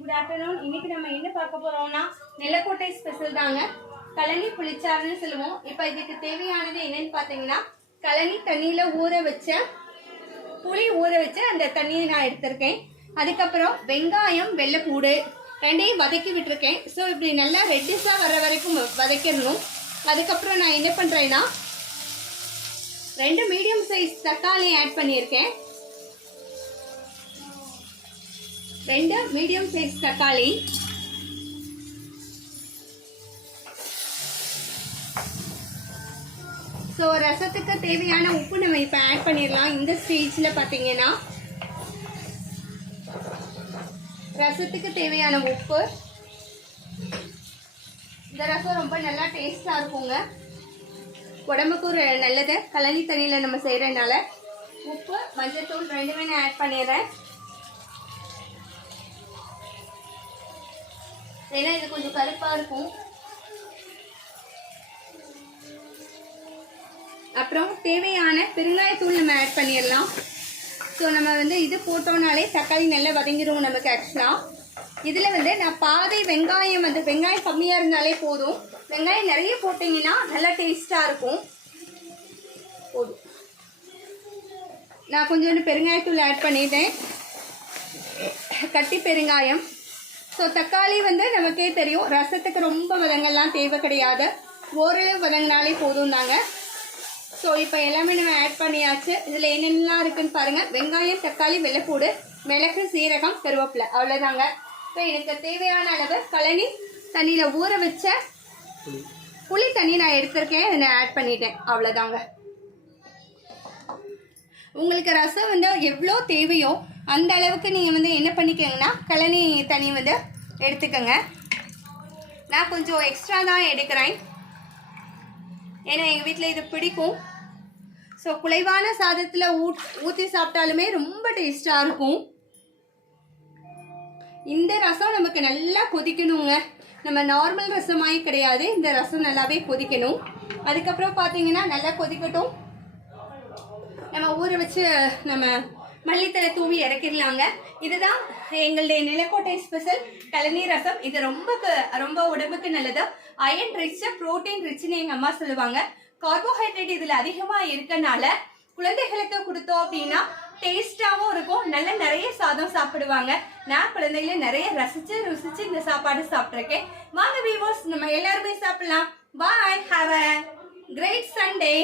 Good afternoon. இன்னைக்கு நம்ம என்ன பார்க்க போறோம்னா நெல்லக்கோட்டை ஸ்பெஷல் தாங்க. கழனி புளிச்சாறுன்னு சொல்லுவோம். இப்போ இதுக்கு தேவையானது என்னன்னு பார்த்தீங்கன்னா, கழனி தண்ணியில புளி ஊற வச்சு அந்த தண்ணியை நான் எடுத்திருக்கேன். அதுக்கப்புறம் வெங்காயம், வெள்ளைப்பூடு ரெண்டையும் வதக்கி விட்டுருக்கேன். ஸோ இப்படி நல்லா ரெட்டிஸாக வர வரைக்கும் வதக்கிடணும். அதுக்கப்புறம் நான் என்ன பண்ணுறேன்னா 2 மீடியம் சைஸ் தக்காளி ஆட் பண்ணியிருக்கேன். 2 மீடியம் சைஸ் தக்காளி. ஸோ ரசத்துக்கு தேவையான உப்பு நம்ம இப்போ ஆட் பண்ணிடலாம். இந்த ஸ்டேஜில் பார்த்தீங்கன்னா ரசத்துக்கு தேவையான உப்பு. இந்த ரசம் ரொம்ப நல்லா டேஸ்டாக இருக்குங்க. உடம்புக்கு ஒரு நல்லது. கழனி தண்ணியில் நம்ம செய்கிறதுனால உப்பு, மஞ்சள்தூள் ரெண்டுமே நான் ஆட் பண்ணிடுறேன். ஏன்னா இது கொஞ்சம் கருப்பாக இருக்கும். அப்புறம் தேவையான பெருங்காயத்தூள் நம்ம ஆட் பண்ணிடலாம். ஸோ நம்ம இது போட்டோம்னாலே தக்காளி நல்லா வதங்கிடும் நமக்கு. ஆக்சுவலாக இதில் நான் பாதி வெங்காயம் வெங்காயம் கம்மியாக இருந்தாலே போதும். வெங்காயம் நிறைய போட்டிங்கன்னா நல்லா டேஸ்ட்டாக இருக்கும். போதும். நான் கொஞ்சோண்டு பெருங்காயத்தூள் ஆட் பண்ணிட்டேன், கட்டி பெருங்காயம். ஸோ தக்காளி நமக்கே தெரியும், ரசத்துக்கு ரொம்ப வதங்கலாம் தேவை கிடையாது. ஓரளவு வதங்கினாலே போதும் தாங்க. ஸோ இப்போ எல்லாமே நம்ம ஆட் பண்ணியாச்சு. இதில் என்னென்னலாம் இருக்குன்னு பாருங்கள். வெங்காயம், தக்காளி, வெள்ளைப்பூடு, மிளகு, சீரகம், கருவேப்பிலை, அவ்வளோதாங்க. இப்போ எனக்கு தேவையான அளவு கழனி தண்ணியில் ஊற வச்ச புளி தண்ணி நான் எடுத்திருக்கேன். இதை நான் ஆட் பண்ணிட்டேன். அவ்வளோதாங்க. உங்களுக்கு ரசம் எவ்வளோ தேவையோ அந்த அளவுக்கு நீங்கள் என்ன பண்ணிக்கோங்கன்னா கழனி தண்ணி எடுத்துக்கோங்க. நான் கொஞ்சம் எக்ஸ்ட்ரா தான் எடுக்கிறேன், ஏன்னா எங்கள் வீட்டில் இது பிடிக்கும். ஸோ குலைவான சாதத்தில் ஊற்றி சாப்பிட்டாலுமே ரொம்ப டேஸ்டாக இருக்கும். இந்த ரசம் நமக்கு நல்லா கொதிக்கணுங்க. நம்ம நார்மல் ரசமாகி கிடையாது, இந்த ரசம் நல்லாவே கொதிக்கணும். அதுக்கப்புறம் பார்த்தீங்கன்னா நல்லா கொதிக்கட்டும். நம்ம ஊற வச்சு நம்ம மல்லித்தலை தூவி இறக்கிடலாங்க. இதுதான் எங்களுடைய நிலக்கோட்டை ஸ்பெஷல் கழனி ரசம். இது ரொம்ப உடம்புக்கு நல்லது. அயன் ரிச், புரோட்டீன் ரிச்னு எங்கள் அம்மா சொல்லுவாங்க. கார்போஹைட்ரேட் இதில் அதிகமாக இருக்கனால குழந்தைகளுக்கு கொடுத்தோம் அப்படின்னா டேஸ்டாகவும் இருக்கும். நிறைய சாதம் சாப்பிடுவாங்க. நான் குழந்தைகளை நிறைய ருசிச்சு இந்த சாப்பாடு சாப்பிட்ருக்கேன். வாங்க வீவர்ஸ், நம்ம எல்லாருமே சாப்பிடலாம். பாய், ஹாவ் அ கிரேட் சண்டே.